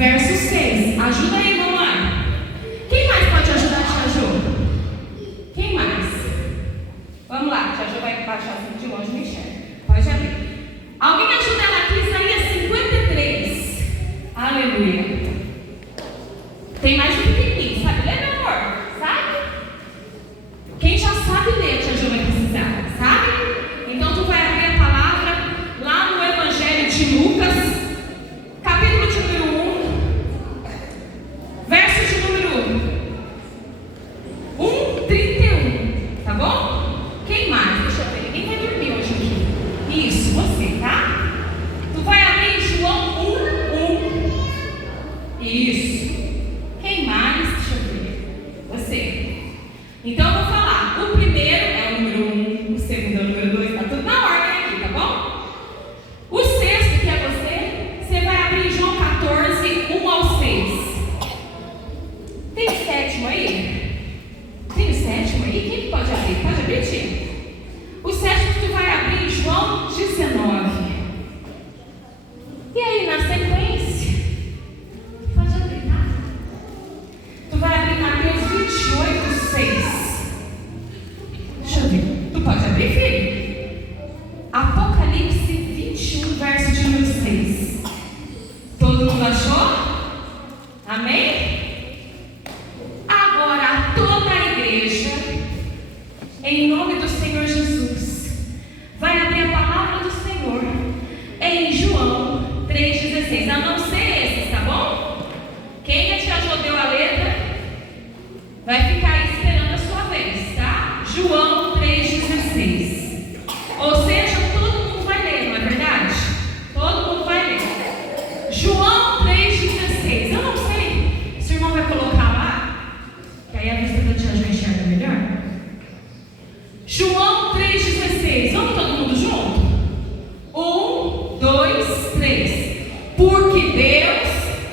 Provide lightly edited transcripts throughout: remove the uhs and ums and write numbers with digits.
verso 6. Ajuda aí, mamãe. Quem mais pode ajudar a Tia Jo? Quem mais? Vamos lá, Tia Jo vai baixar assim de longe, me enxerga. Pode abrir. Alguém ajuda ela aqui, Isaías 53. Aleluia. Tem mais um pequenininho, sabe ler, meu amor? Sabe? Quem já sabe ler, Tia Jo vai precisar, sabe? Então tu vai abrir a palavra lá no Evangelho de Lucas, capítulo de número 1, verso de número 1:31, tá bom? Quem mais? Deixa eu ver, ninguém vai dormir hoje aqui. Isso, você, tá? Tu vai abrir João 1:1. Isso. Quem mais? Deixa eu ver. Você. Então eu vou falar. O primeiro é o número 1, o segundo é o número 2, tá tudo na ordem aqui, tá bom? O sexto, que é você vai abrir João 14, 1 ao 6. Tem o sétimo aí? Tem o sétimo aí? Quem que pode abrir? Pode abrir, tia? O sétimo que tu vai abrir João 19. E aí, na sequência, pode abrir, tá? Tu vai abrir Mateus 28, 6. Deixa eu ver. Tu pode abrir, filho? Apocalipse 21, verso de número 6. Todo mundo achou? Amém? Agora toda a igreja, em nome do Senhor Jesus, vai abrir a palavra do Senhor em João 3,16. A não ser esses, tá bom? Quem te ajudou a letra vai ficar aí esperando a sua vez, tá? João 3,16. Ou seja, todo mundo vai ler, não é verdade? Todo mundo vai ler. João 3,16. Eu não sei se o irmão vai colocar lá, que aí a vista da tia Jo enxerga melhor. João 3,16. Vamos todo mundo junto? 1, 2, 3. Porque Deus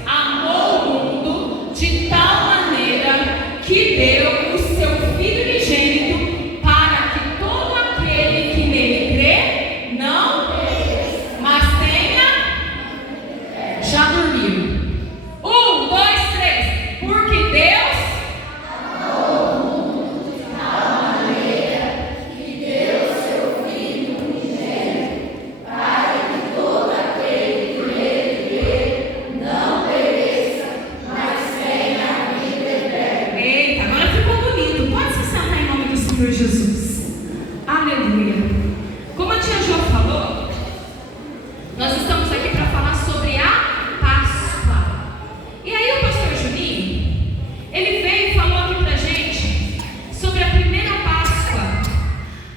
amou o mundo de tal maneira que deu o seu Filho unigênito para que todo aquele que nele crê não, mas tenha. Já dormiu. 1, 2, 3. Porque Deus amou o mundo de tal maneira que deu o seu Filho unigênito para que todo aquele que nele crê não pereça, mas tenha a vida eterna. Eita, agora ficou bonito. Pode se sentar em nome do Senhor Jesus. Aleluia. Como a tia Jo falou, nós estamos aqui para falar sobre a Páscoa. E aí o pastor Juninho, ele veio e falou aqui pra gente sobre a primeira Páscoa.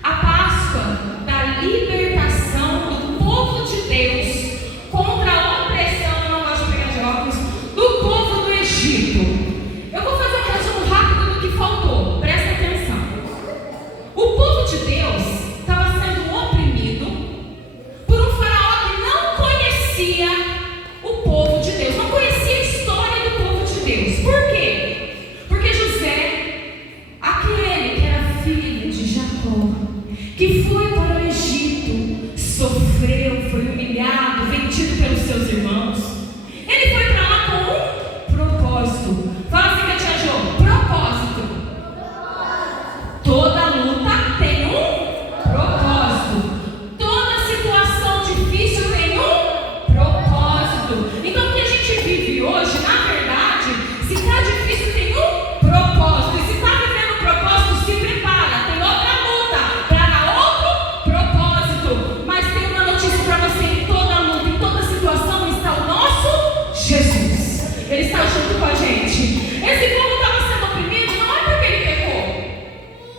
A Páscoa da libertação do povo de Deus contra a opressão, eu não gosto de pegar de óculos, do povo do Egito. Eu vou fazer um resumo rápido do que faltou, presta atenção. O povo de Deus estava sendo oprimido por um faraó que não conhecia o povo de Deus, não conhecia a história do povo de Deus. Por quê? Porque José, aquele que era filho de Jacó, que foi para o Egito, sofreu, foi humilhado, vendido pelos seus irmãos. Ele foi para lá com um propósito. Fala assim com a tia Jo, propósito. Toda luta tem um propósito. Toda situação difícil tem um propósito. Então o que a gente vive hoje, na verdade, se está difícil tem um propósito. E se está vivendo um propósito, se prepara. Tem outra luta para outro propósito. Mas tem uma notícia para você: em toda luta, em toda situação está o nosso Jesus. Ele está junto com a gente. Esse povo estava sendo oprimido, não é porque ele pecou.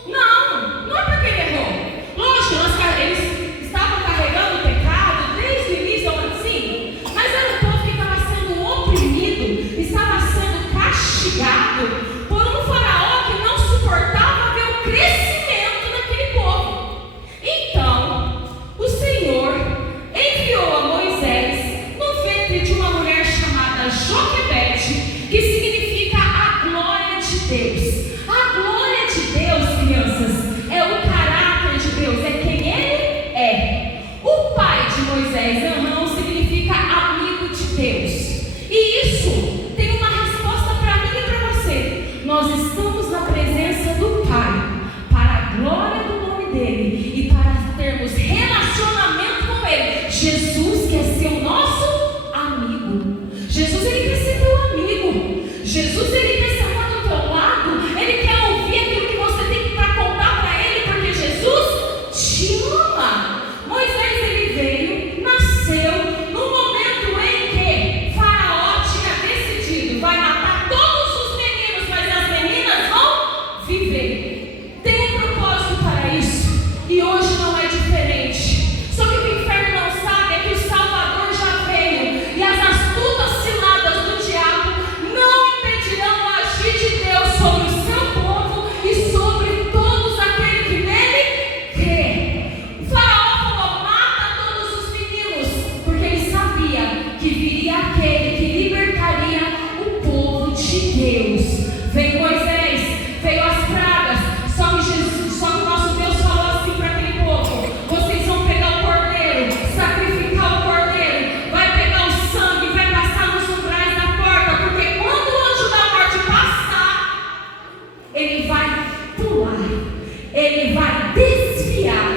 Não é porque ele errou. Lógico, eles estavam carregando o pecado desde o início, assim, mas era um povo que estava sendo oprimido, estava sendo castigado por um faraó que não suportava ver o crescimento daquele povo. Então, o Senhor enviou a Moisés no ventre de uma mulher chamada Joquebede, que significa a glória de Deus. A glória de Deus, crianças, é o caráter de Deus, é quem Ele é. O pai de Moisés, não significa amigo de Deus. E isso Jesus, ele quer ser teu amigo. Jesus, ele quer sentar do teu lado. Ele quer ouvir aquilo que você tem para contar para ele, porque Jesus te ama. Moisés, ele veio, nasceu no momento em que Faraó tinha decidido: vai matar todos os meninos, mas as meninas vão viver. Tem um propósito para isso, e hoje não é diferente. Só que o que o inferno não sabe é que o Salvador já veio, e as astutas ciladas do diabo não impedirão o agir de Deus sobre o seu povo e sobre todos aqueles que nele crê. O Faraó falou: mata todos os meninos, porque ele sabia que viria aquele que libertaria o povo de Deus. Veio Moisés, veio as pragas, só que o nosso Deus falou assim para aquele povo: vocês vão pegar o cordeiro, sacrificar o cordeiro, vai pegar o sangue, vai passar nos umbrais da porta, porque quando o anjo da morte passar, ele vai pular, ele vai desviar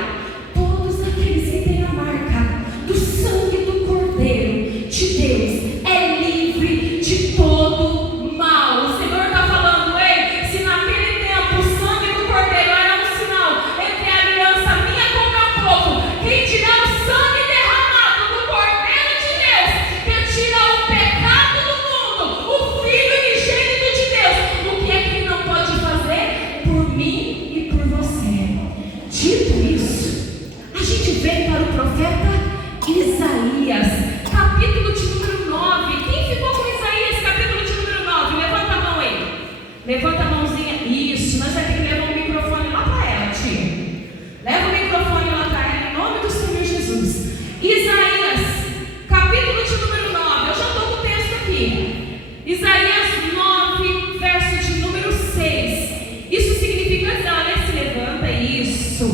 todos aqueles que têm a marca do sangue do cordeiro de Deus. É livre de todo mal. O Senhor está falando: ei, se naquele tempo o sangue do cordeiro era um sinal entre a aliança minha com o meu povo, quem dirá o sangue derramado do cordeiro de Deus, que tira o pecado do mundo, o Filho unigênito de Deus, o que é que ele não pode fazer por mim e por você? Dito isso, a gente vem para o profeta Isaías, capítulo de número 9. Quem ficou com Isaías, capítulo de número 9? Levanta a mão aí. Levanta a mãozinha. Isso, nós vamos ter que levar o microfone lá para ela, tia. Leva o microfone lá para ela, em nome do Senhor Jesus. Isaías, capítulo de número 9. Eu já estou com o texto aqui. Isaías 9, verso de número 6. Isso significa, antes dela ler, se levanta. Isso.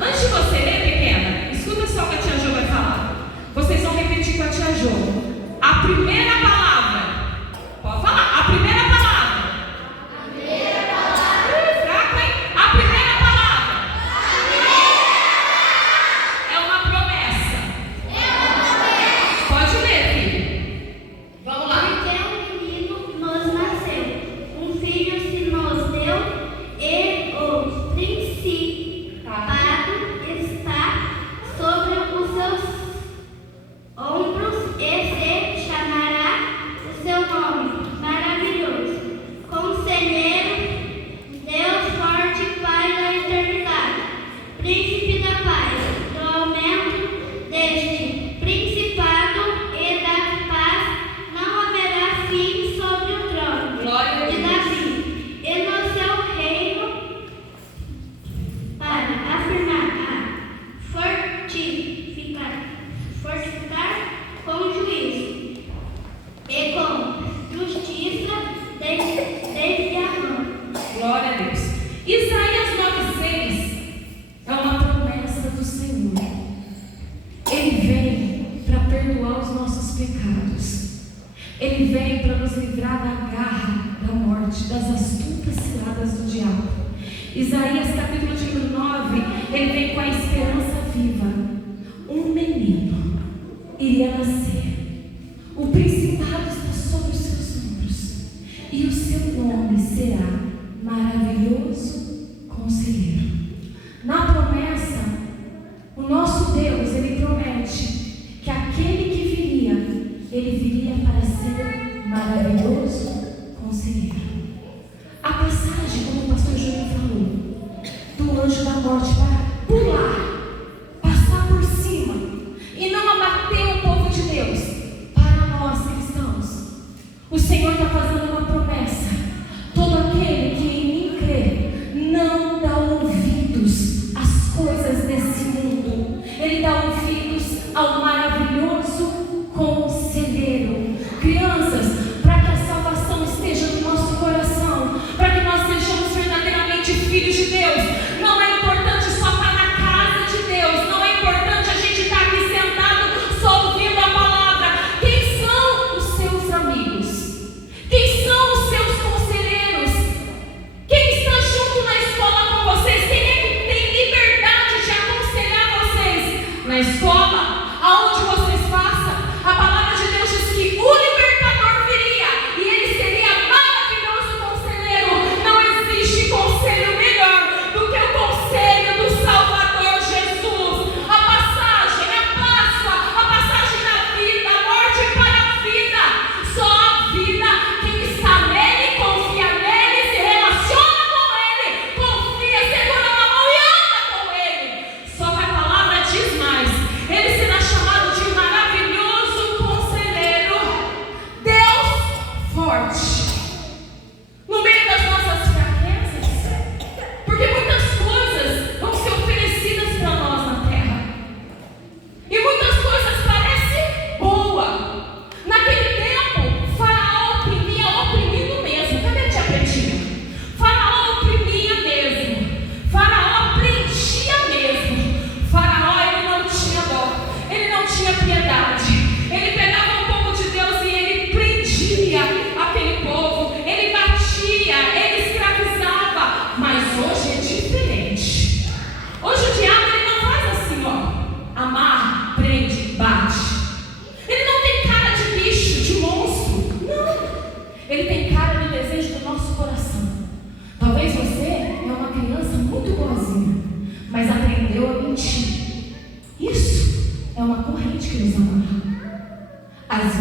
Antes de você ler, pequena, escuta só o que a tia Jo vai falar. Vocês vão repetir com a tia Jo. A primeira palavra. Pode falar. A primeira palavra. Fraco, hein? A primeira palavra. É uma promessa. Pode ler, filho. Vamos lá. Porque um menino nos nasceu, um filho se nos deu, e o principado está sobre os seus ombros, e se chamará o seu nome maravilhoso, Conselheiro, Deus forte, Pai da eternidade, Príncipe da paz. Do aumento deste principado e da paz não haverá fim sobre o trono Glória a de Deus. Davi e no seu reino, para afirmar, fortificar com juízo e com justiça desde a mão. Glória a Deus. Isaías 9,6 é uma promessa do Senhor. Ele vem para perdoar os nossos pecados. Ele vem para nos livrar da garra da morte, das astutas ciladas do diabo. Isaías capítulo de número 9, ele vem com a esperança viva. Um menino iria nascer. O principado está sobre os seus ombros. E o seu nome será Maravilhoso Conselheiro. Na promessa, o nosso Deus, ele promete que aquele que viria, ele viria para ser maravilhoso conselheiro. A passagem, como o pastor Júlio falou, do anjo da morte para pular, passar por cima e não abater o povo de Deus. Para nós cristãos, o Senhor está fazendo uma promessa: todo aquele que em mim crê não dá ouvidos às coisas desse mundo, ele dá ouvidos ao maravilhoso conselheiro. Crianças, para que a salvação esteja no nosso coração, para que nós sejamos verdadeiramente filhos de Deus, não é importante só estar na casa de Deus, não é importante a gente estar aqui sentado só ouvindo a palavra. Quem são os seus amigos? Quem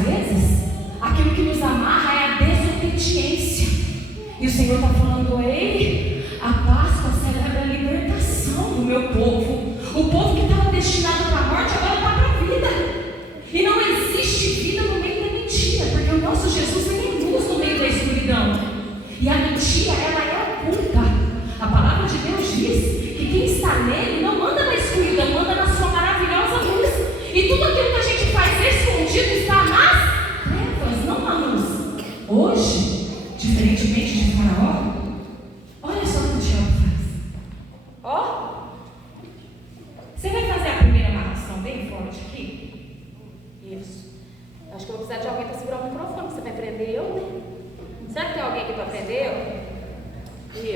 vezes, aquilo que nos amarra é a desobediência. E o Senhor está falando: ei, a Páscoa celebra a libertação do meu povo. O povo que estava destinado para a morte agora está para a vida. E não existe vida no meio da mentira, porque o nosso Jesus tem luz no meio da escuridão. E a mentira, ela é oculta. A palavra de Deus diz que quem está nele não anda na escuridão, anda na sua maravilhosa luz. E tudo aquilo que a gente faz escondido está nas trevas, não na luz. Hoje, diferentemente de Faraó, olha só o que o diabo faz. Ó, você vai fazer a primeira amarração bem forte aqui? Isso. Acho que eu vou precisar de alguém para segurar o microfone. Você vai prender eu, né? Será que tem alguém aqui para prender eu?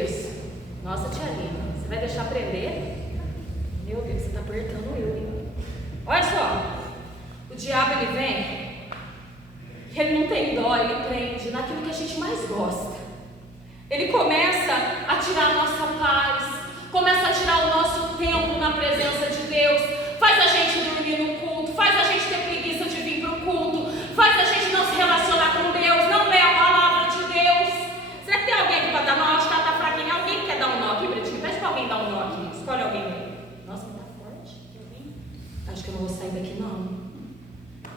Isso. Nossa, tia Lina, você vai deixar prender? Meu Deus, você está apertando eu, hein? Olha só. O diabo, ele vem. Ele não tem dó, ele prende naquilo que a gente mais gosta. Ele começa a tirar a nossa paz, começa a tirar o nosso tempo na presença de Deus, faz a gente dormir no culto, faz a gente ter preguiça de vir para o culto, faz a gente não se relacionar com Deus, não ler a palavra de Deus. Será que tem alguém aqui para dar nó? Acho que ela está fraquinha. Alguém quer dar um nó aqui, Bretinho? Pede para alguém dar um nó aqui. Escolhe alguém aí. Nossa, mas tá forte. Acho que eu não vou sair daqui, não.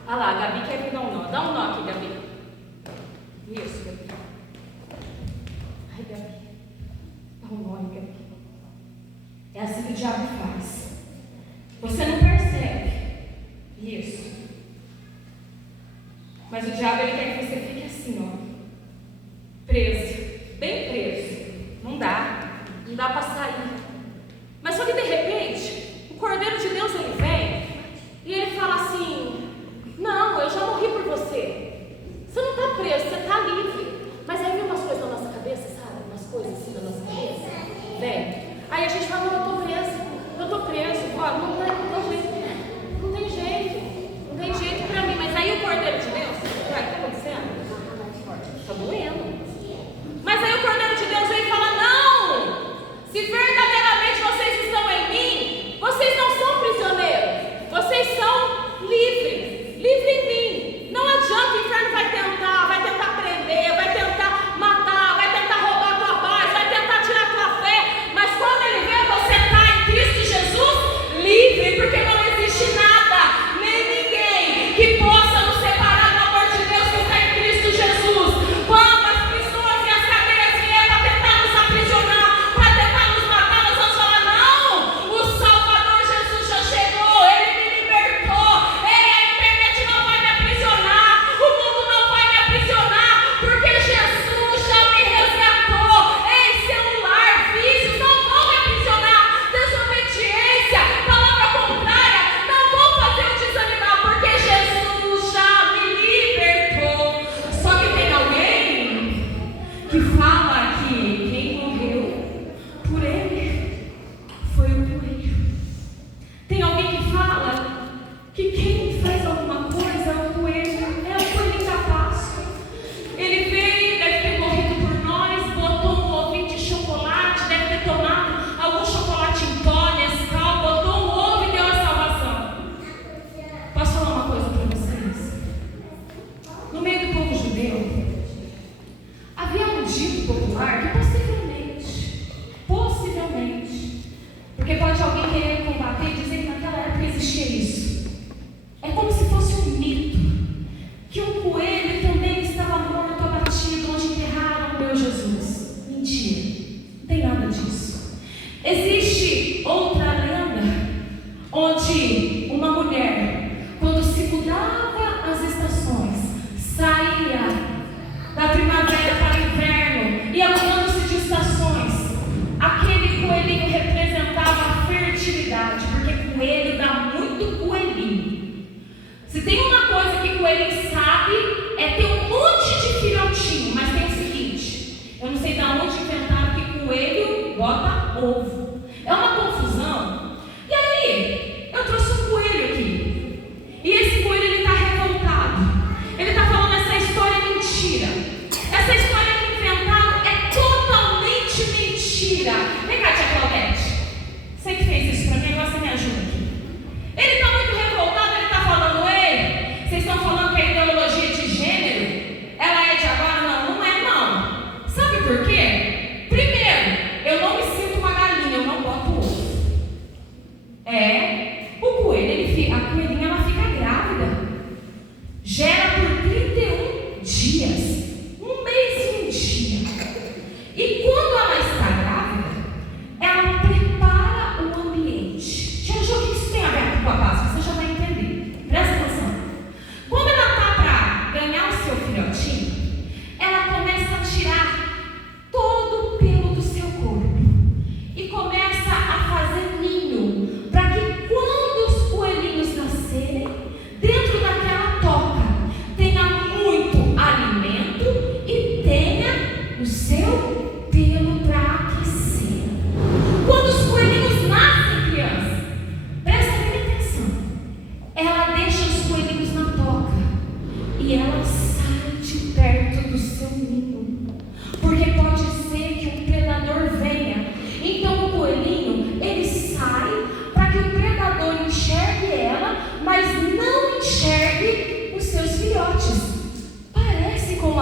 Ah lá, a Gabi quer vir dar um nó. Dá um nó aqui, Gabi. Isso, Gabi. Ai, Gabi. Dá um nó aí, Gabi. É assim que o diabo faz. Você não percebe. Isso. Mas o diabo, ele quer que você fique assim, ó. Preso. Bem preso. Não dá. Não dá para sair. Mas só que de repente, o Cordeiro de Deus, ele vem e ele fala assim: não, eu já morri por você. Você não está preso, você está livre. Mas aí vem umas coisas na nossa cabeça, sabe? Umas coisas assim na nossa cabeça. Vem. Aí a gente fala: não, eu estou preso. Eu estou preso. Ó, não tem jeito. Não tem jeito. Não tem jeito para mim. Mas aí o Cordeiro de Deus, o que está acontecendo? Está doendo. Mas aí o Cordeiro de Deus vem e fala: não! Se ver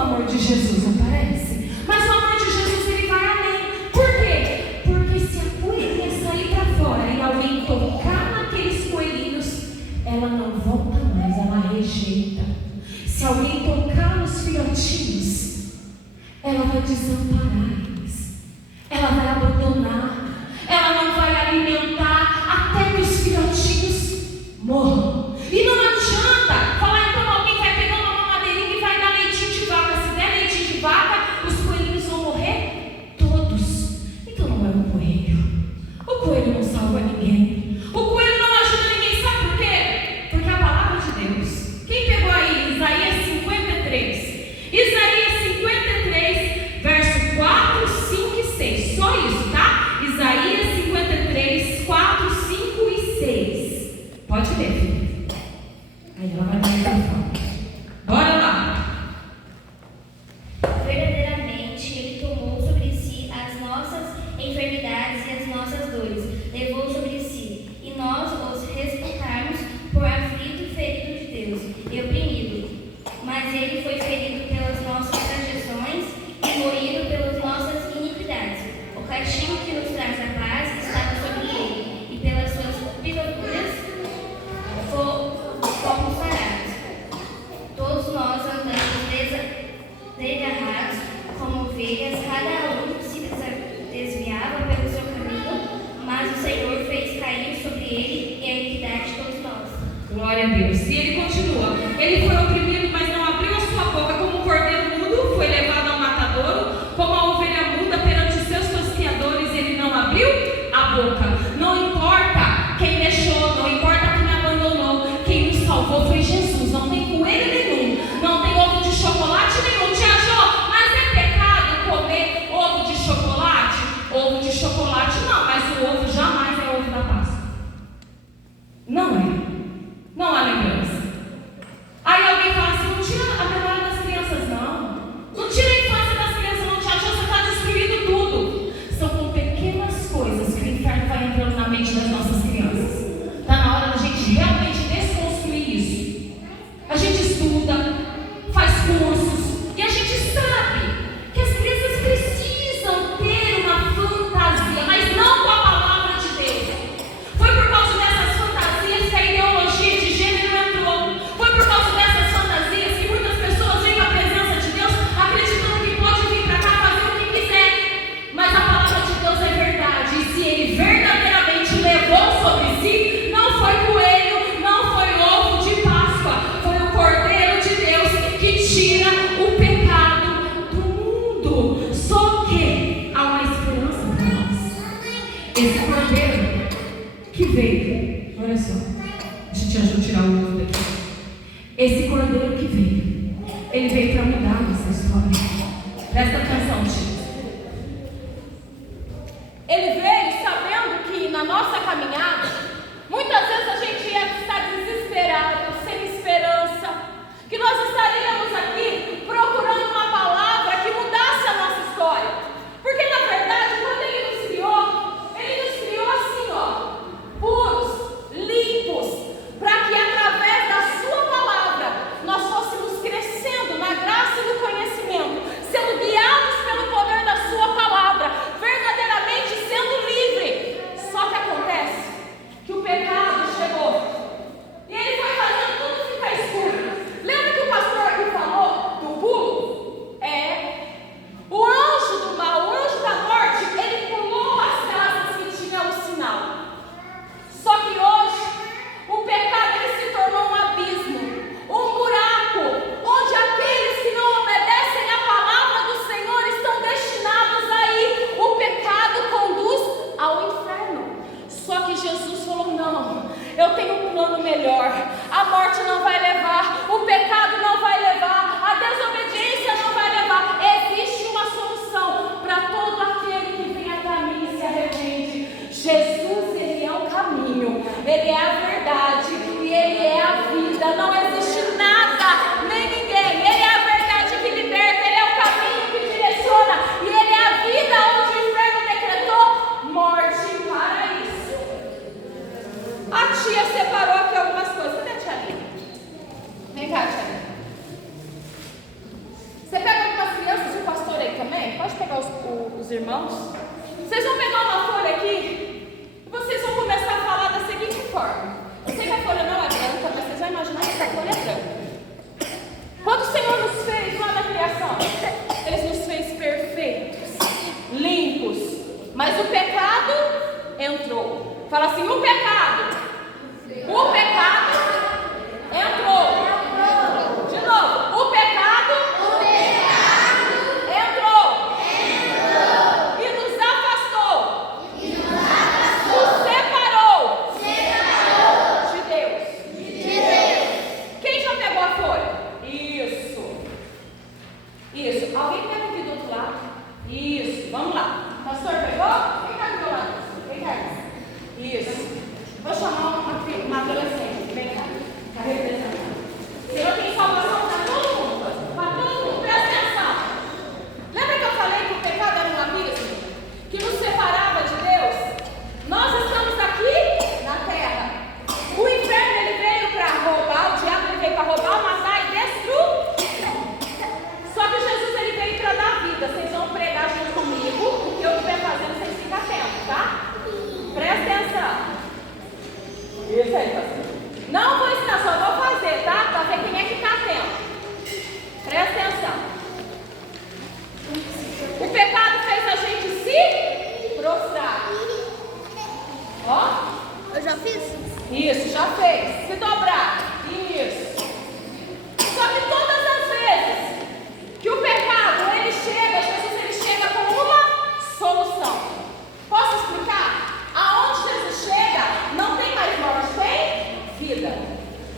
amor de Jesus, não parece? Mas o amor de Jesus, ele vai além. Por quê? Porque se a coelhinha sair para fora e alguém tocar naqueles coelhinhos, ela não volta mais, ela rejeita. Se alguém tocar nos filhotinhos, ela vai desamparar eles, ela vai abandonar, ela não vai alimentar até que os filhotinhos morram. E não adianta falar, então alguém vai pegar uma mamadeirinha e vai dar leitinho de vaca. Se der leitinho de vaca, os coelhinhos vão morrer todos. Então não é o coelho. O coelho não salva ninguém. O coelho não ajuda ninguém. Sabe por quê? Porque a palavra de Deus. Quem pegou aí Isaías 53? Isaías 53, verso 4, 5 e 6. Só isso, tá? Isaías 53, 4, 5 e 6. Pode ler, filho. Aí ela vai dar microfone. Bora lá. Verdadeiramente, Ele tomou sobre si as nossas enfermidades e as nossas dores, levou sobre si, e nós os respeitamos por aflito e ferido de Deus, e oprimido. Mas Ele foi ferido pelas nossas transgressões e moído pelas nossas iniquidades. O castigo que nos traz a paz estava sobre Ele, e pelas suas pisaduras fomos sarados. Todos nós andamos desgarrados como ovelhas, cada um se desviava pelo seu caminho, mas o Senhor fez cair sobre ele e a iniquidade de todos nós. Glória a Deus. E ele continua. Ele foi oprimido, mas não abriu a sua boca. Como um cordeiro mudo foi levado ao matadouro, como a ovelha muda perante os seus tosqueadores, ele não abriu a boca. Não importa quem deixou, não importa quem abandonou, quem nos salvou foi Jesus. Não tem coelho nenhum, não tem ovo de chocolate nenhum. Tia Jô, mas é pecado comer ovo de chocolate? Ovo de chocolate não, mas o ovo jamais é ovo da Páscoa. Não é. Não há lembrança. Aí alguém fala assim, não tira a memória das crianças, não. Não tira a infância das crianças, não. Tia Jô, você está destruindo tudo. São com pequenas coisas que o inferno vai entrando na mente das nossas crianças. Está na hora da gente realmente desconstruir isso. A gente estuda, faz cursos, e a gente sabe que as crianças precisam ter uma fantasia, mas não com a palavra de Deus. Foi por causa dessas fantasias que a ideologia de gênero entrou. Foi por causa dessas fantasias que muitas pessoas vêm à presença de Deus acreditando que pode vir para cá fazer o que quiser. Mas a palavra de Deus é verdade. E se Ele verdadeiramente levou sobre si, não foi coelho, não foi ovo de Páscoa, foi o Cordeiro de Deus que tira o pecado do mundo. Só que há uma esperança para nós. Esse Cordeiro que veio, olha só, deixa eu te ajudar a tirar o ovo daqui. Esse Cordeiro que veio, ele veio para mudar a nossa história. Presta atenção, tio. Ele veio sabendo que na nossa caminhada, muitas vezes a gente ia estar desesperado, sem esperança, que nós estaríamos aqui procurando uma palavra que mudasse a nossa história. Porque na verdade, quando Ele nos criou assim, ó, puros, limpos, para que através da Sua palavra nós fôssemos crescendo na graça e no conhecimento, sendo guiados pelo poder irmãos? Vocês vão pegar uma folha aqui e vocês vão começar a falar da seguinte forma. Eu sei que a folha não é branca, mas vocês vão imaginar que essa folha é branca. Quando o Senhor nos fez lá na criação, Ele nos fez perfeitos, limpos, mas o pecado entrou. Fala assim, o pecado entrou. De novo, o pecado entrou e nos afastou, nos separou de Deus. Quem já pegou a folha? Isso. Alguém pega aqui do outro lado? Isso, vamos lá. Pastor, pegou? Vem cá do meu lado. Vem cá. Isso. Vou chamar uma adolescente. Vem cá. Está representando. Senhor, tem salvação para todo mundo. Para todo mundo. Presta atenção. Lembra que eu falei que o pecado era um abismo? Que nos separava de Deus? Nós estamos aqui na terra. O inferno, ele veio para roubar. O diabo, ele veio para roubar, matar e destruir. Só que Jesus, ele veio para dar vida. Vocês vão pregar junto comigo. O que eu estiver fazendo, vocês ficam atentos, tá? Presta atenção. Isso aí, pastor. Não vou ensinar, só vou fazer, tá? Para ver quem é que está atento. Presta atenção. O pecado fez a gente se prostrar. Ó. Eu já fiz? Isso, já fez. Se dobrar. Isso. Só que todas as vezes que o pecado, ele chega, Jesus, ele chega com uma solução. Posso explicar? Aonde Jesus chega, não tem mais morte, tem vida.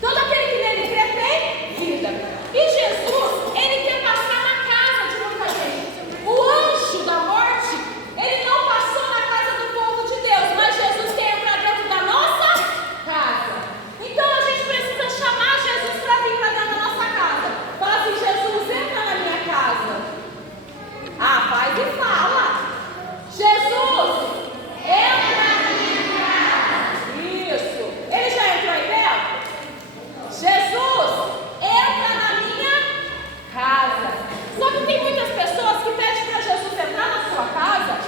Todo aquele que nele crê tem vida. E Jesus, ele quer passar na casa de muita gente. O anjo da morte, ele não passou na casa do povo de Deus, mas Jesus quer entrar dentro da nossa casa. Então a gente precisa chamar Jesus para vir para dentro da nossa casa. Fala assim, Jesus, entra na minha casa. Ah, faz e fala. Jesus, entra na minha casa. Isso. Ele já entrou aí dentro? Jesus, entra na minha casa. Só que tem muitas pessoas que pedem para Jesus entrar na sua casa,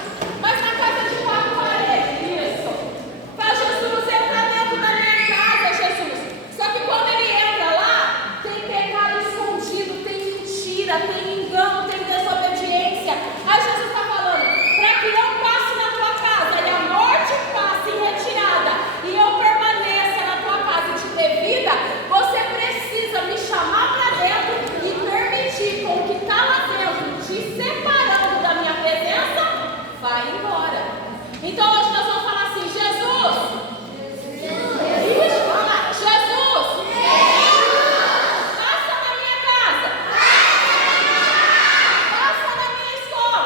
mas na casa de quatro paredes. Isso. Fala, Jesus, entra dentro da minha casa, Jesus. Só que quando ele entra lá, tem pecado escondido, tem mentira, tem engano, tem desobediência. Aí Jesus está falando, para que eu passe na tua casa e a morte passe em retirada e eu permaneça na tua casa e te dê vida, você precisa me chamar para dentro e permitir com que está lá dentro, te separando da minha presença, vai embora. Então hoje nós vamos falar assim, Jesus, isso, fala, Jesus, passa na minha casa, passa na minha escola,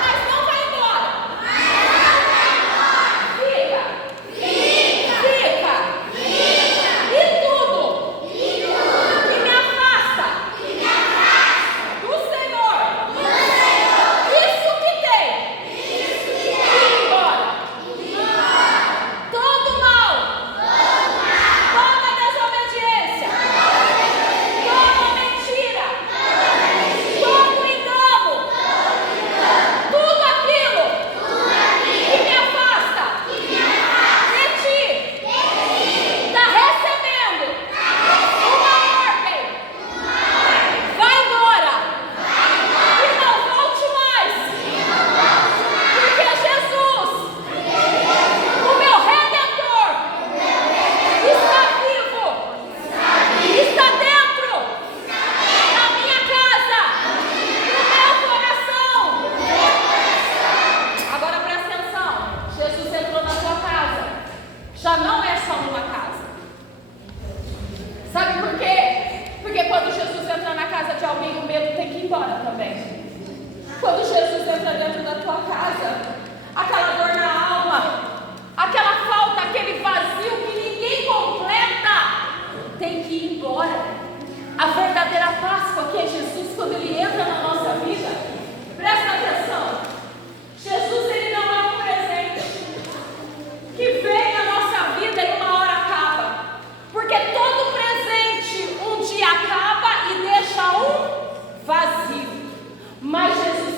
mas não vai embora. Fica. E tudo que me afasta do Senhor, isso que tem, ir embora. Todo mal, toda desobediência, toda mentira, todo engano, tudo aquilo que me afasta de ti, está recebendo uma ordem. Vai embora e não volte mais, porque Jesus, o meu Redentor, está vivo, está dentro da minha casa, do meu coração. Agora presta atenção, Jesus entrou na sua casa, já não é só uma casa. Sabe por quê? Porque quando Jesus entra na casa de alguém, o medo tem que ir embora também. Quando Jesus entra dentro da tua casa, aquela dor na alma, aquela falta, aquele vazio que ninguém completa, tem que ir embora. A verdadeira Páscoa, que é Jesus, quando ele entra na nossa vida, presta atenção, Jesus, ele não é um presente que vem na nossa vida e uma hora acaba. Porque todo presente um dia acaba e deixa um vazio. Mas Jesus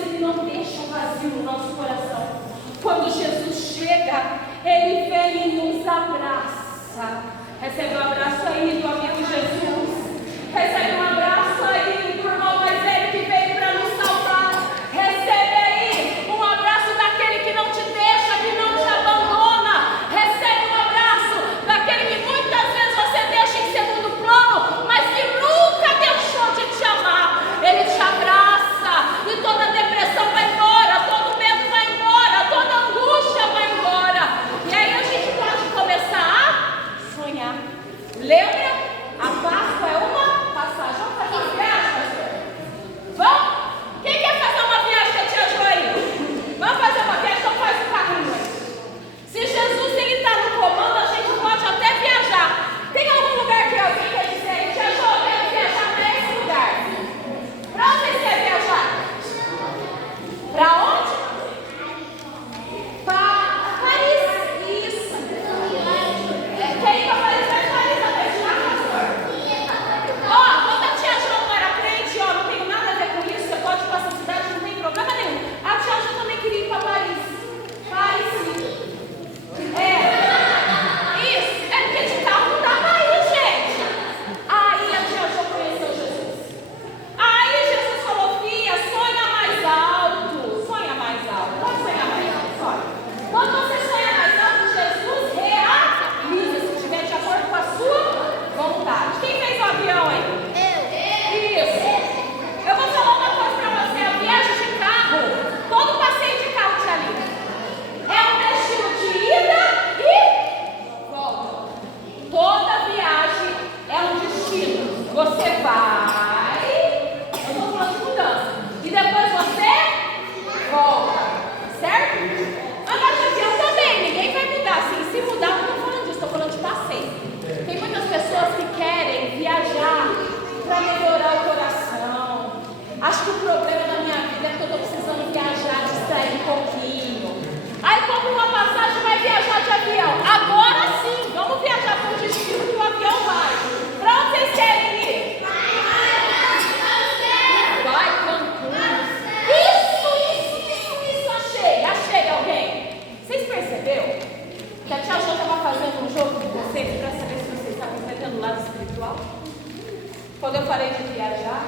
viajar,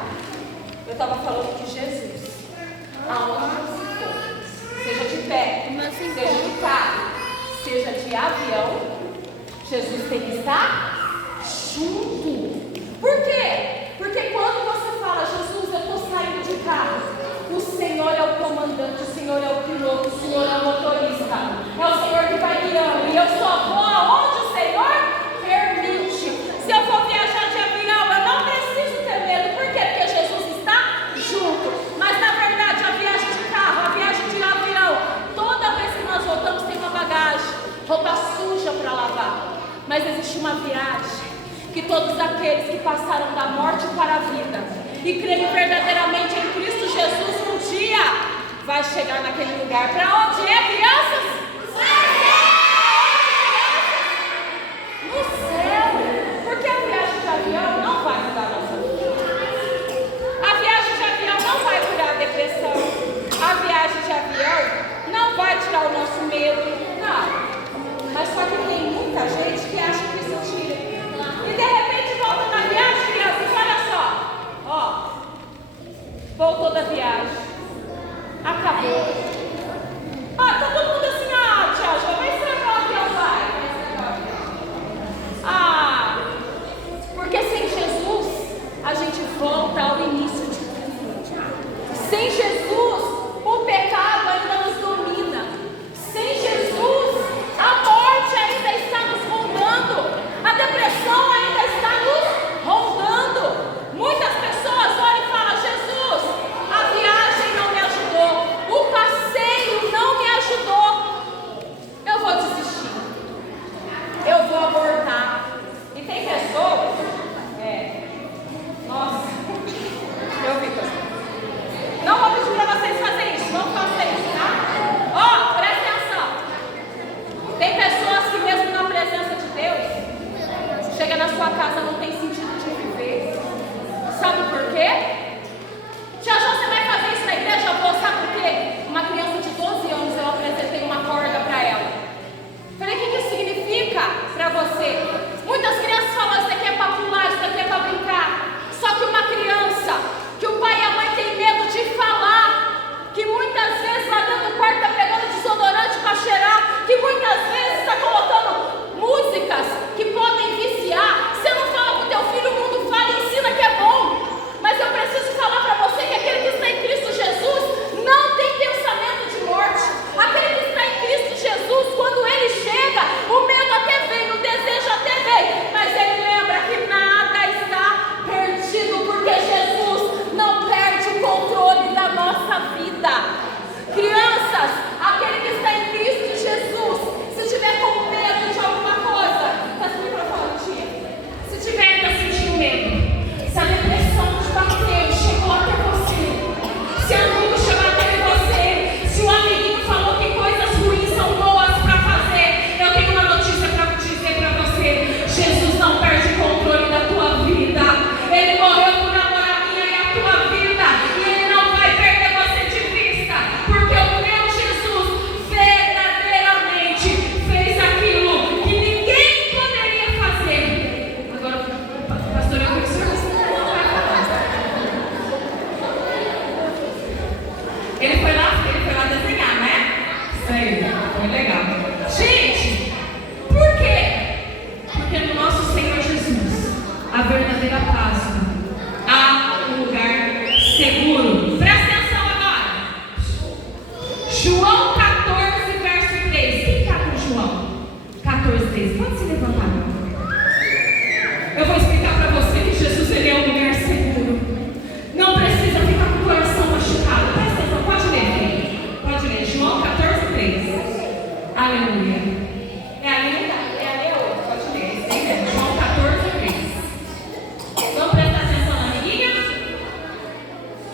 eu estava falando que Jesus, aonde você for, seja de pé, seja de carro, seja de avião, Jesus tem que estar junto. Por quê? Porque quando você fala, Jesus, eu estou saindo de carro, o Senhor é o comandante, o Senhor é o piloto, o Senhor é o motorista, é o Senhor que vai guiando, e eu só vou aonde o Senhor permite. Se eu for viajar de avião, eu não preciso ter medo. Por quê? Porque Jesus está junto. Mas na verdade, a viagem de carro, a viagem de avião, toda vez que nós voltamos tem uma bagagem, roupa suja para lavar. Mas existe uma viagem que todos aqueles que passaram da morte para a vida e creem verdadeiramente em Cristo Jesus, um dia vai chegar naquele lugar. Para onde é, crianças? No céu. Porque a viagem de avião não vai mudar a nossa vida. A viagem de avião não vai curar a depressão. A viagem de avião não vai tirar o nosso medo. Não. Mas só que tem muita gente que acha que isso tira. E de repente volta da viagem, crianças, olha só. Ó, voltou da viagem. Acabou. Ah, tá todo mundo assim, tia Jo, vai estragar o avião, vai. Porque sem Jesus, a gente volta ao início de tudo. Sem Jesus, o pecado ainda nos domina. Sem Jesus, a morte ainda está nos rondando. A depressão ainda está nos rondando. Muitas pessoas olham e falam, Jesus, a viagem não me ajudou, o passeio não me ajudou, eu vou desistir, eu vou abortar. E tem pessoas, nossa, eu vi pessoas. Não vou pedir para vocês fazerem isso, não façam isso, tá? Presta atenção. Tem pessoas que mesmo na presença de Deus, chega na sua casa, não tem sentido de viver. Sabe por quê? Tia Jo, você vai fazer isso na igreja? Eu vou, sabe por quê? Uma criança de 12 anos, eu apresentei uma corda para ela. Falei, o que isso significa para você? Muitas crianças falam, isso daqui é para pular, isso daqui é para brincar. Só que uma criança, que o pai e a mãe têm medo de falar, que muitas vezes lá dentro do quarto está pegando desodorante para cheirar, que muitas vezes está colocando músicas que podem viciar. Você não fala para o teu filho, o mundo fala e ensina que é bom. Mas eu preciso falar para você que aquele que está em Cristo Jesus não tem pensamento de morte. Aquele que está em Cristo Jesus, quando ele chega, o medo até vem, o desejo até vem, mas ele lembra que nada está perdido, porque Jesus não perde o controle da nossa vida. Crianças, aquele que está em Cristo Jesus, se tiver com medo de alguma coisa, está se microfone, tia. Se tiver ainda sentindo medo, se a depressão te bateu, chegou até você, se a angústia bateu em você, se o amiguinho falou que coisas ruins são boas para fazer, eu tenho uma notícia para dizer para você: Jesus não perde o controle da tua vida. Ele morreu por amor a minha e a tua vida, e ele não vai perder você de vista, porque o meu Jesus verdadeiramente fez aquilo que ninguém poderia fazer. Agora, pastor, eu quero que o senhor Ele foi lá desenhar, né? Isso aí, foi legal. Gente, por quê? Porque no nosso Senhor Jesus, a verdadeira Páscoa, há um lugar seguro. Presta atenção agora. João 14, verso 3. Quem está com João 14, 3? Pode se levantar. Eu vou explicar para você que Jesus, ele é um lugar seguro. Não precisa ficar com o coração machucado. Presta atenção, pode ler. Pode ler. João 14, 3. Aleluia. É a ler outra. Pode ler. Sim, é João 14, 3. Vamos prestar atenção na amiguinha?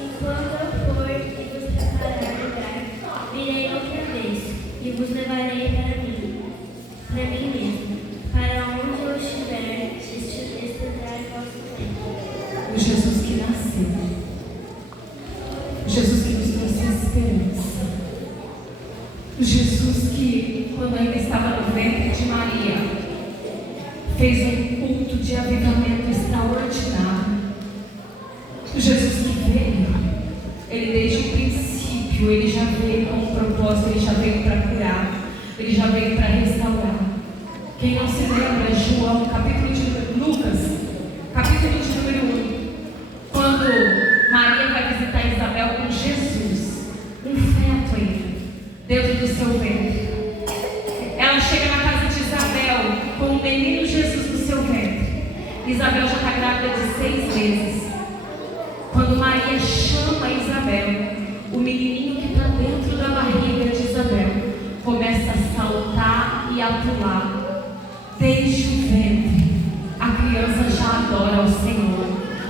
Enquanto eu for e vos preparar lugar, virei outra vez e vos levarei para mim mesmo, para onde eu estiver, estará vosso tempo. O Jesus que nasceu. O Jesus que nos trouxe esperança. O Jesus que, quando ainda estava no ventre de Maria, fez um culto de avivamento extraordinário. O Jesus que veio, ele desde o princípio, ele já veio com um propósito, ele já veio para curar, ele já veio para restaurar. Quem não se lembra, João, Lucas, capítulo de número 1, quando Maria vai visitar Isabel com Jesus, um feto ainda, dentro do seu ventre. Ela chega na casa de Isabel com o menino Jesus no seu ventre. Isabel já está grávida de 6 meses. Quando Maria chama Isabel, o menininho que está dentro da barriga de Isabel começa a saltar e a pular. Desde o ventre, a criança já adora ao Senhor.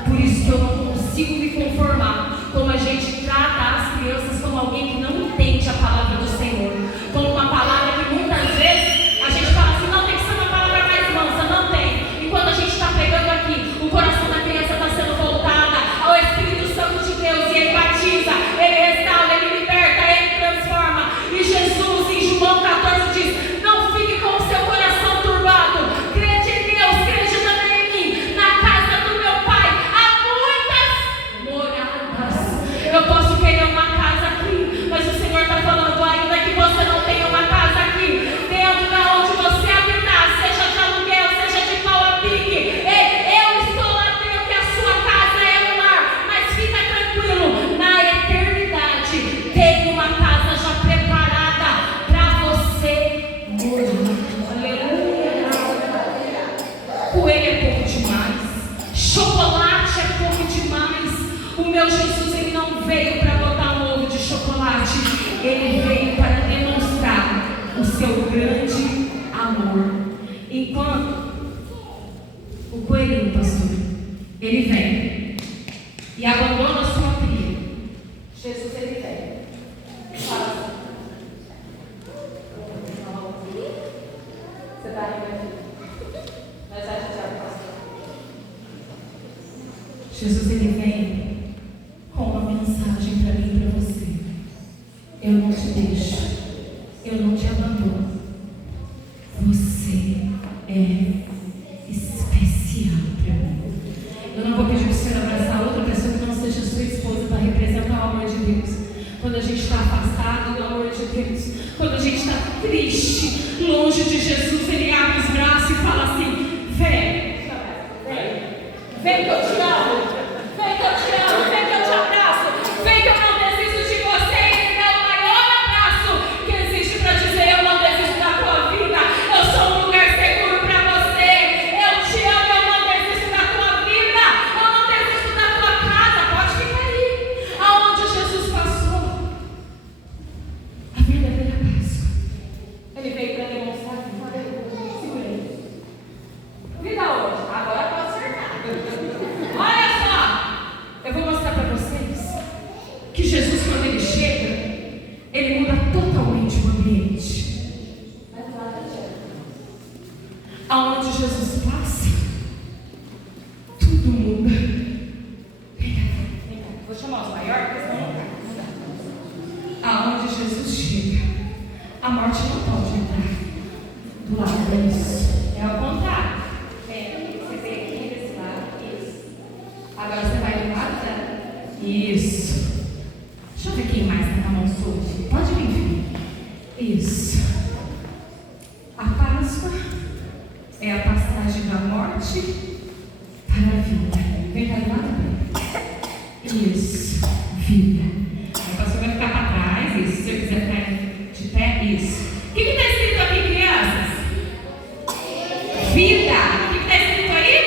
Por isso que eu não consigo me conformar como a gente trata as crianças como alguém que não entende a palavra do Senhor, como uma palavra que muitas vezes a gente fala assim, não tem que ser uma palavra mais mansa, não tem. Enquanto a gente está pegando aqui, o coração da criança está sendo voltada ao Espírito Santo de Deus, e ele batiza, ele restaura, ele liberta, ele transforma. E Jesus em João 14 diz, não fique com o seu coração turbado, crede em Deus, crede também em mim. Na casa do meu Pai há muitas moradas. Eu posso querer uma casa aqui, mas o Senhor está falando, ainda que você não tenha uma casa aqui, dentro da onde você habitar, seja de aluguel, seja de pau a pique, eu estou lá dentro e a sua casa é um lar. Mas fica tranquilo, na eternidade tem uma casa já preparada para você morar. Aleluia. Coelho é pouco demais, chocolate é pouco demais. O meu Jesus, ele não veio para botar um ovo de chocolate, ele veio para demonstrar o seu grande amor. Enquanto o coelhinho, pastor, ele vem e abandona a sua cria, Jesus, ele vem e fala assim, você está rindo aqui? Mas a gente já passou. Jesus, ele vem com uma mensagem para mim e para você. Eu não te deixo, eu não te abandono. Você é especial para mim. Eu não vou pedir para o Senhor abraçar outra pessoa que não seja sua esposa para representar o amor de Deus. Quando a gente está afastado do amor de Deus, quando a gente está triste, longe de Jesus, ele abre os braços e fala assim, vem que eu te amo, vem que eu te amo, vem que eu te abraço, vem que eu não desisto de você. Ele é o maior abraço que existe para dizer, eu não desisto da tua vida, eu sou um lugar seguro para você, eu te amo, eu não desisto da tua vida, eu não desisto da tua casa. Pode ficar aí, aonde Jesus passou a verdadeira Páscoa. Ele veio para demonstrar que segurei. Vida hoje, agora pode acertar. Olha só, eu vou mostrar para vocês que Jesus, quando ele chega, ele muda totalmente o ambiente. Aonde Jesus passa, tudo muda. Vem cá. Vou chamar os maiores, porque senão não dá. Aonde Jesus chega, a morte não pode entrar do lado disso. É ao contrário. Você vem aqui desse lado, isso. Agora você vai do lado dela. Isso. Deixa eu ver quem mais está com a mão suja. Pode vir, filho. Isso. A Páscoa é a passagem da morte para a vida. Vem cá do lado dela. Isso. Vida. Aí o pastor vai ficar para trás. Isso. Se eu quiser ficar de pé, isso. O que está escrito aqui, crianças? Vida. O que está escrito aí?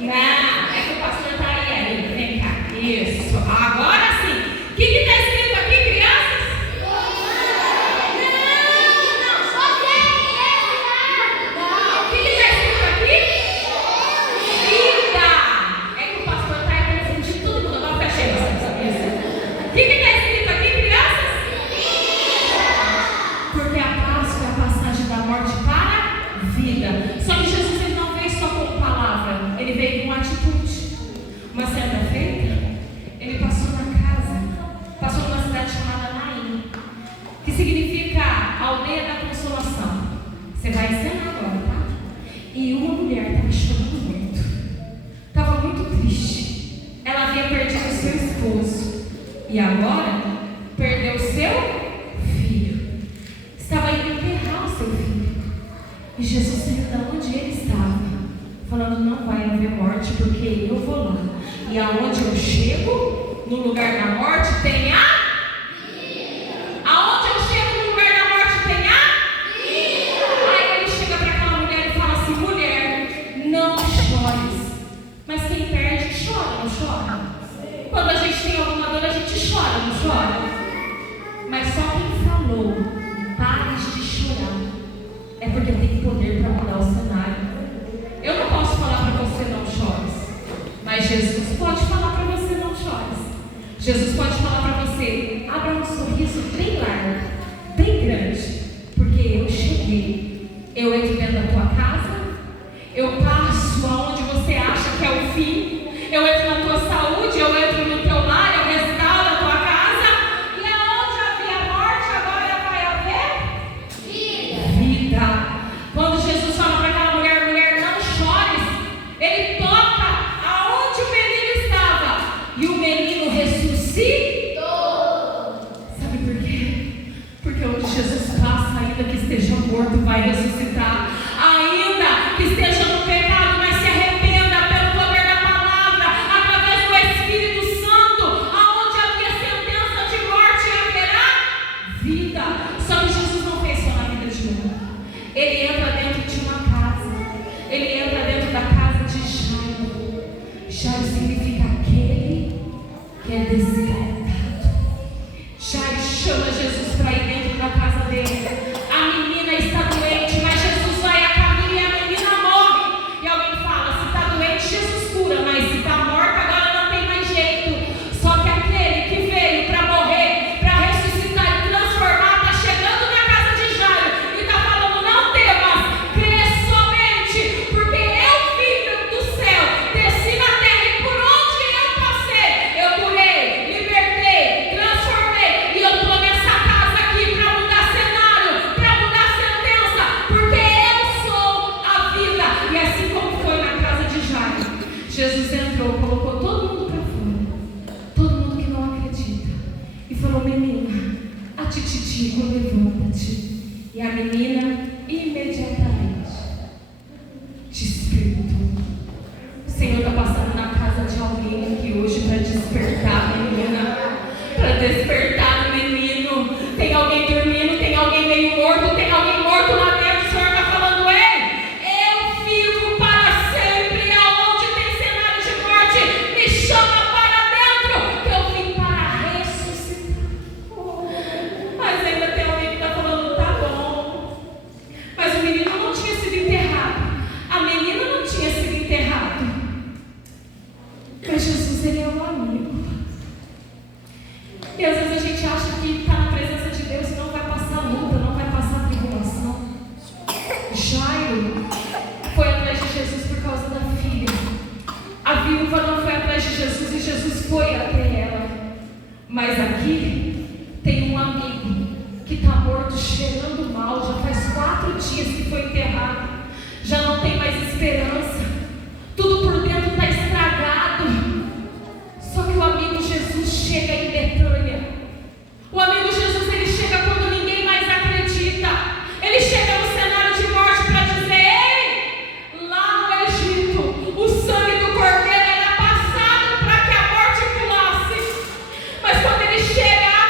Não, é que o pastor está aí. Vem cá. Isso. Agora sim. O que está escrito aqui, crianças? Não, só não. O que está escrito aqui? Vida. É que o pastor está aí para confundir todo mundo. Não, fecha aí, o que está escrito aqui, crianças? Porque a Páscoa é a passagem da morte para a vida. Só que Jesus, ele não veio só com palavra, ele veio com atitude. Uma certa feita, ele passou na casa, passou numa cidade chamada Naim, que significa aldeia da consolação. Você vai ensinar agora, tá? E uma mulher estava chorando muito. e agora perdeu seu filho. Estava indo enterrar o seu filho. E Jesus saiu de onde ele estava, falando: não vai haver morte, porque eu vou lá. E aonde eu chego, no lugar da morte, tem a vida. Aonde eu chego, no lugar da morte, tem a vida. Aí ele chega para aquela mulher e fala assim: mulher, não chores. Mas quem perde, chora, não chora? Quando a gente tem alguma dor, a gente chora, não chora? Mas só quem falou: pares de chorar, é porque tem poder para mudar o cenário. Eu não posso falar para você não chores, mas Jesus pode falar para você não chores. Jesus pode falar para você: abra um sorriso bem largo, bem grande, porque eu cheguei. Eu entro dentro da tua casa, eu passo aonde você acha que é o fim, eu entro na tua saúde, eu entro no teu lar, eu restauro a tua casa, e aonde havia morte, agora vai haver vida. Quando Jesus fala para aquela mulher: mulher, não chores, ele toca aonde o menino estava, e o menino ressuscitou. Sabe por quê? Porque onde Jesus passa, ainda que esteja morto, vai ressuscitar. Ainda que esteja no pecado, mas se arrependa pelo poder da palavra, através do Espírito Santo. Aonde havia sentença de morte, haverá vida. Só que Jesus não fez só na vida de um. Ele entra dentro de uma casa. Ele entra dentro da casa de Jairo. Jairo significa aquele que é despertado. Jairo chama Jesus para ir dentro da casa dele. A menina está doente, mas Jesus vai a caminho e a menina morre. E alguém fala: se está doente, Jesus cura, mas se está morta, agora não tem mais jeito. Só que aquele que veio para morrer, para ressuscitar e transformar, está chegando na casa de Jairo e está falando: não temas, crê somente, porque eu vim do céu, desci na terra, e por onde eu passei, eu curei, libertei, transformei, e eu estou nessa casa aqui para mudar cenário, para mudar sentença, porque eu sou a vida. E assim como foi na casa de Jairo, Jesus entrou, colocou todo mundo para fora, todo mundo que não acredita, e falou: menina, a tititico, levanta-te. E a menina imediatamente despertou. O Senhor está passando na casa de alguém aqui hoje para despertar a menina, para despertar o menino. Tem alguém dormindo, tem alguém meio morto, tem alguém morto lá dentro. O Senhor está falando: ei, eu vivo para sempre. Aonde tem cenário de morte, me chama para dentro, que eu vim para ressuscitar. Mas ainda tem alguém que está falando: tá bom, mas o menino não tinha sido enterrado, a menina não tinha sido enterrada. Mas Jesus, ele é um amigo. E às vezes a gente acha que está na presença de Deus e não vai passar luta, não vai passar tribulação. Jairo foi atrás de Jesus por causa da filha. A viúva não foi atrás de Jesus e Jesus foi até ela. Mas aqui tem um amigo que está morto, cheirando mal. Já faz 4 dias que foi enterrado. Já não tem mais esperança. Tudo por dentro está estragado. Só que o amigo Jesus chega em Betânia. O amigo Jesus, ele chega quando ninguém mais acredita. Ele chega no cenário de morte para dizer: ei, lá no Egito, o sangue do cordeiro era passado para que a morte pulasse. Mas quando ele chega,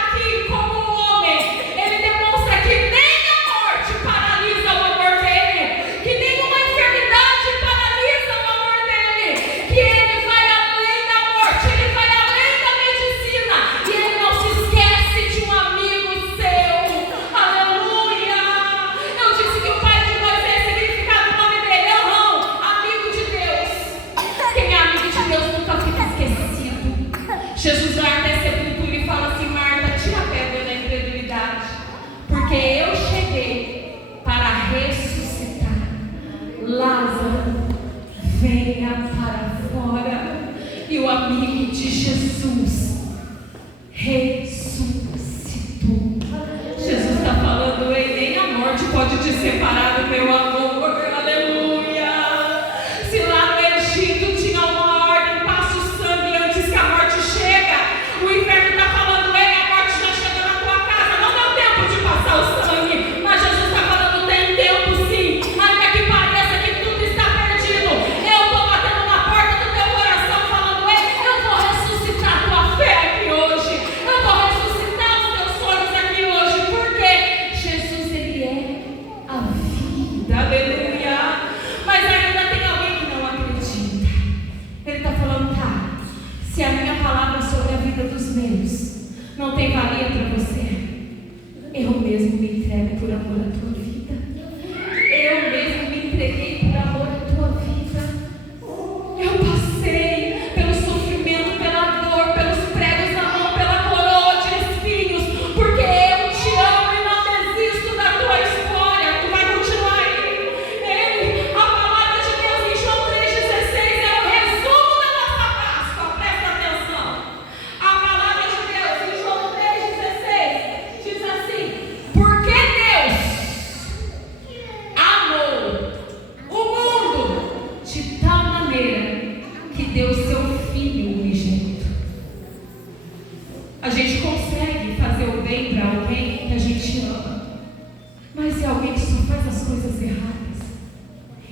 meus, não tem valia para você. Eu mesmo me entrego por amor à tua vida. Eu mesmo me entreguei por amor à tua vida. Eu passei pelo sofrimento, pela dor, pelos pregos na mão, pela coroa de espinhos, porque eu te amo e não desisto da tua história. Tu vai continuar aí. A palavra de Deus em João 3,16 é o resumo da nossa Páscoa. Presta atenção. A palavra de Deus em João 3,16 diz assim: porque Deus amou o mundo de tal maneira que deu seu Filho unigênito. A gente consegue fazer o bem para alguém que a gente ama, mas é alguém que só faz as coisas erradas,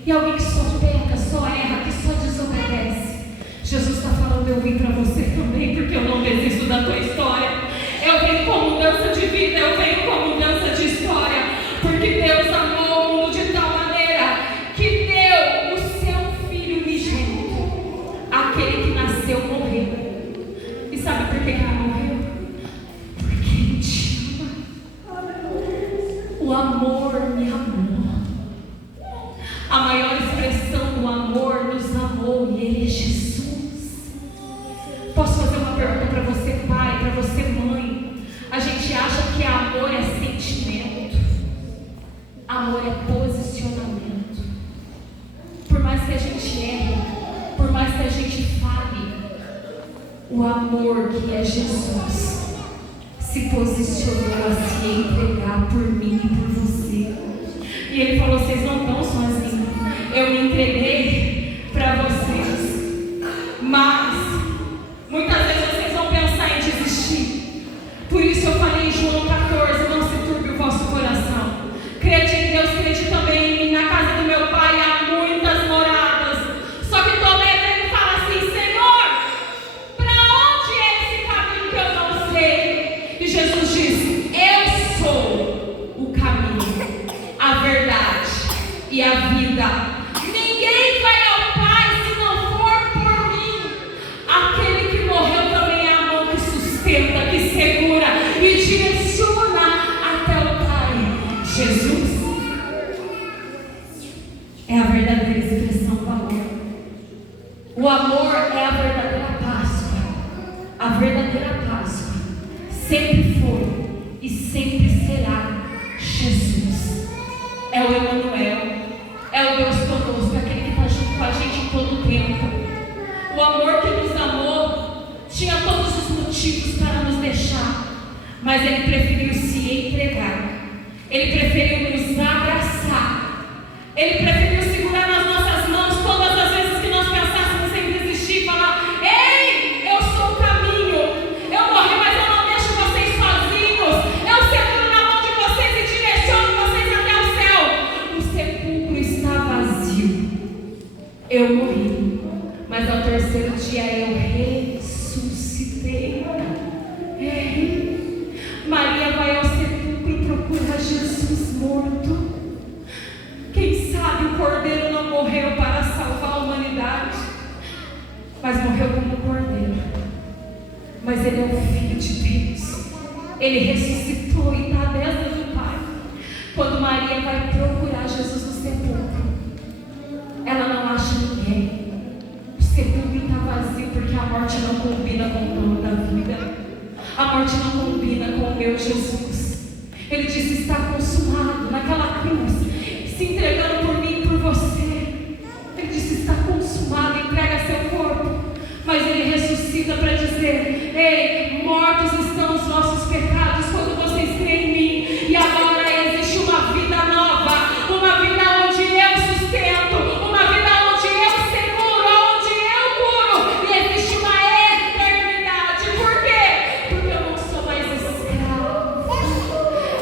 e alguém que só peca, só erra, que só desobedece. Jesus está falando: eu vim para você também, porque eu não desisto da tua história. Eu venho com mudança de vida, eu venho com mudança de história, porque Deus amou o mundo de tal maneira que deu o seu Filho unigênito. Aquele que nasceu morreu. E sabe por que ele morreu? Porque ele te ama. O amor me amou. A maior expressão do amor nos amou, e ele é Jesus. Posso fazer uma pergunta para você, pai, para você, mãe? A gente acha que amor é sentimento. Amor é posicionamento. Por mais que a gente erre, por mais que a gente fale, o amor que é Jesus se posicionou a se entregar por mim e por você. E ele falou: vocês não estão sozinhos. Eu me entreguei para vocês. Mas muitas vezes vocês vão pensar em desistir. Por isso eu falei em João 14: não se turbe o vosso coração. Crede em Deus, crede também em mim. Na casa do meu pai há muitas moradas. Só que Tomé vem e fala assim: Senhor, para onde é esse caminho que eu não sei? E Jesus diz: eu sou o caminho, a verdade e a vida. Ninguém vai ao Pai se não for por mim. Aquele que morreu também é a mão que sustenta, que segura e direciona até o Pai. Jesus é a verdadeira expressão do amor. O amor é a verdadeira Páscoa. A verdadeira Páscoa sempre foi e sempre será Jesus. É o Emanuel, é o Deus conosco, aquele que está junto com a gente em todo o tempo. O amor que nos amou tinha todos os motivos para nos deixar, mas ele preferiu se entregar. Ele preferiu nos abraçar. Ele preferiu segurar nas nossas mãos todas as vezes que nós pensássemos em desistir e falar: ei, eu sou o caminho. Eu morri, mas eu não deixo vocês sozinhos. Eu seguro na mão de vocês e direciono vocês até o céu. O sepulcro está vazio. Eu morri, mas ao terceiro dia eu ressuscitei. Maria vai ao sepulcro e procura Jesus morto. Quem sabe o cordeiro não morreu para salvar a humanidade, mas morreu como um cordeiro. Mas ele é o Filho de Deus. Ele ressuscitou e está à destra do Pai. Quando Maria vai procurar Jesus no sepulcro, ela não acha ninguém. O sepulcro está vazio porque a morte não combina com o dono da vida. A morte não combina com o meu Jesus. Ele disse: está consumado, naquela cruz, se entregando por mim e por você. Ele disse: está consumado, entrega seu corpo. Mas ele ressuscita para dizer: ei, mortos estão os vossos pecados quando vocês creem em mim. E agora existe uma vida nova, uma vida onde eu sustento, uma vida onde eu seguro, onde eu curo. E existe uma eternidade. Por quê? Porque eu não sou mais escravo.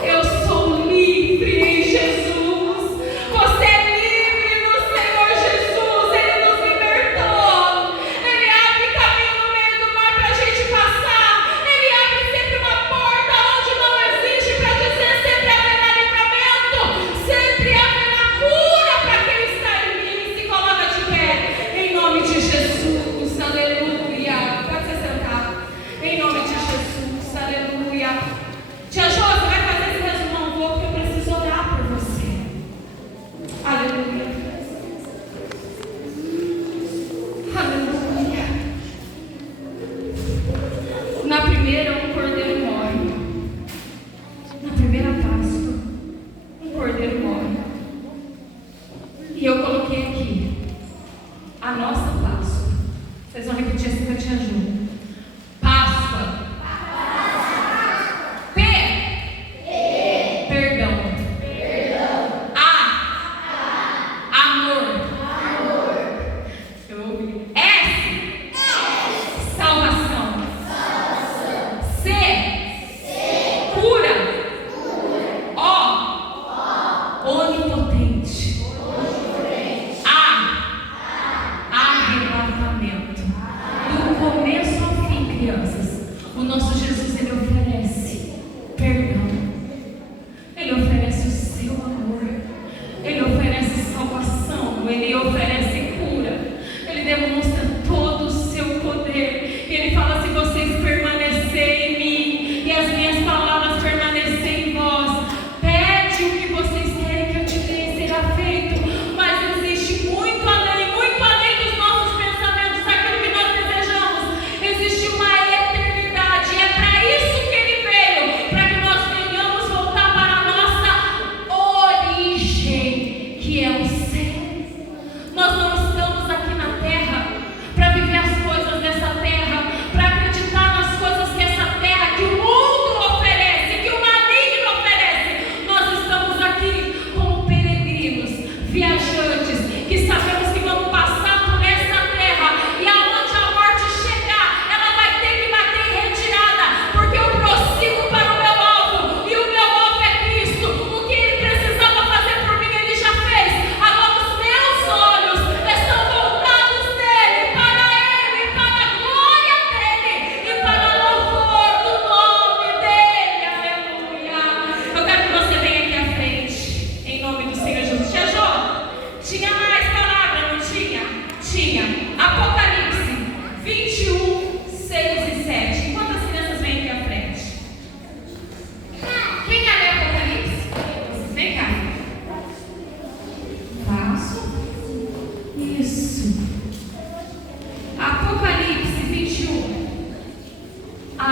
Eu sou livre em Jesus. Você é livre no Senhor Jesus. Ele nos libertou. Ele abre caminho no meio do mar para a gente passar.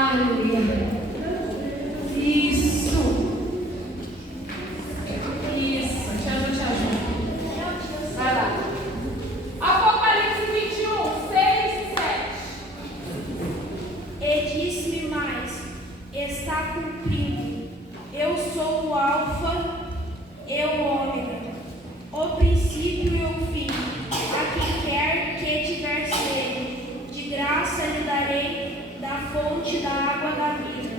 Aleluia. Isso. Te ajudo. Vai lá. Apocalipse 21, 6 e 7. E disse-me mais: está cumprido. Eu sou o Alfa e o Ômega, o princípio e o fim. A quem quer que tiver sede, de graça lhe darei da fonte da água da vida.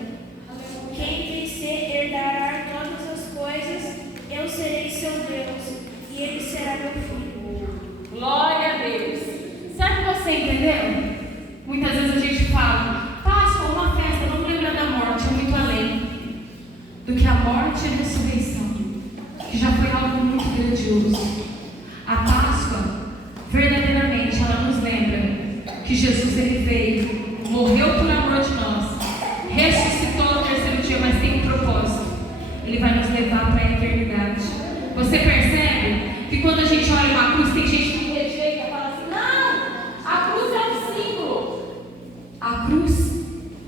Quem vencer herdará todas as coisas, eu serei seu Deus, e ele será meu filho. Glória a Deus. Será que você entendeu? Muitas vezes a gente fala, Páscoa, uma festa, vamos lembrar da morte, é muito além do que a morte e a ressurreição, que já foi algo muito grandioso. A Páscoa, verdadeiramente, ela nos lembra que Jesus ele veio, morreu por amor de nós, ressuscitou no terceiro dia, mas tem um propósito. Ele vai nos levar para a eternidade. Você percebe que quando a gente olha uma cruz, tem gente que rejeita e fala assim, não, a cruz é um símbolo. A cruz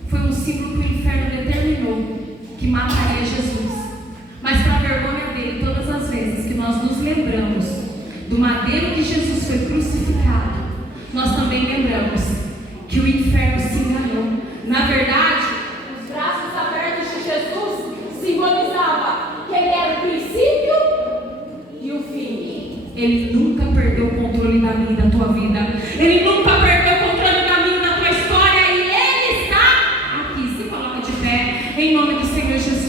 foi um símbolo que o inferno determinou, que mataria Jesus. Mas para a vergonha dele, todas as vezes que nós nos lembramos do madeiro que Jesus foi crucificado, nós também lembramos que o inferno se enganou. Na verdade, os braços abertos de Jesus simbolizavam que ele era o princípio e o fim. Ele nunca perdeu o controle da minha e da tua vida. Ele nunca perdeu o controle da minha e da tua história. E ele está aqui. Se coloca de pé, em nome do Senhor Jesus.